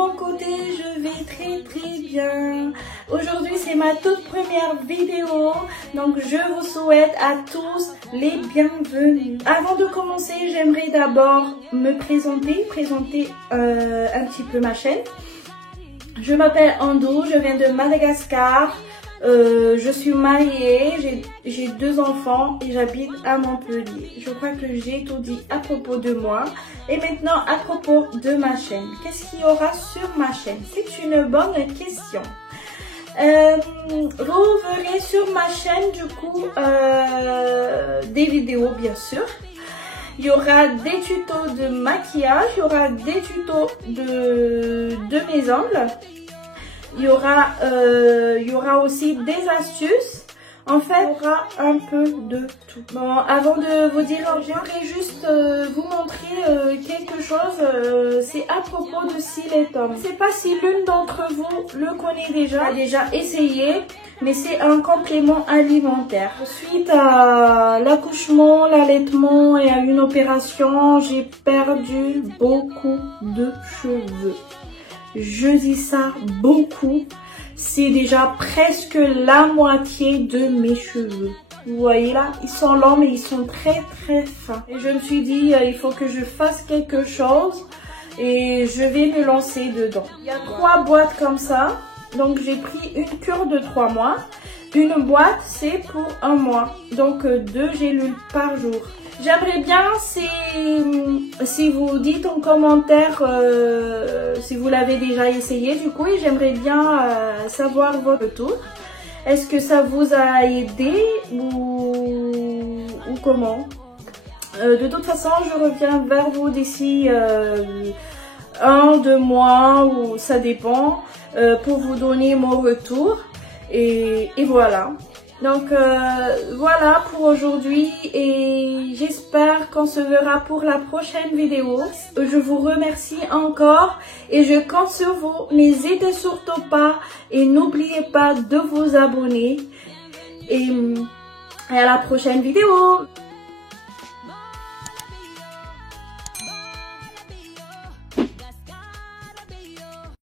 mon côté, je vais très bien. Aujourd'hui, c'est ma toute première vidéo, donc je vous souhaite à tous les bienvenus. Avant de commencer, j'aimerais d'abord me présenter un petit peu ma chaîne. Je m'appelle Andou, je viens de Madagascar. Je suis mariée, j'ai 2 enfants et j'habite à Montpellier. Je crois que j'ai tout dit à propos de moi. Et maintenant à propos de ma chaîne. Qu'est-ce qu'il y aura sur ma chaîne? C'est une bonne question. Vous verrez sur ma chaîne du coup des vidéos bien sûr. Il y aura des tutos de maquillage, il y aura des tutos de mes ongles. Il y aura aussi des astuces. En fait, il y aura un peu de tout. Bon, avant de vous dire, j'aimerais juste vous montrer quelque chose. C'est à propos de Siletom. Je ne sais pas si l'une d'entre vous le connaît déjà, a déjà essayé, mais c'est un complément alimentaire. Suite à l'accouchement, l'allaitement et à une opération, j'ai perdu beaucoup de cheveux. Je dis ça beaucoup, c'est déjà presque la moitié de mes cheveux. Vous voyez là, ils sont longs mais ils sont très fins. Et je me suis dit, il faut que je fasse quelque chose et je vais me lancer dedans. Il y a 3 boîtes comme ça, donc j'ai pris une cure de 3 mois. Une boîte c'est pour 1 mois, donc 2 gélules par jour. J'aimerais bien si vous dites en commentaire si vous l'avez déjà essayé du coup, et j'aimerais bien savoir votre retour. Est-ce que ça vous a aidé ou comment? De toute façon, je reviens vers vous d'ici 1-2 mois ou ça dépend pour vous donner mon retour et voilà. Donc voilà pour aujourd'hui et j'espère qu'on se verra pour la prochaine vidéo. Je vous remercie encore et je compte sur vous. N'hésitez surtout pas et n'oubliez pas de vous abonner et à la prochaine vidéo.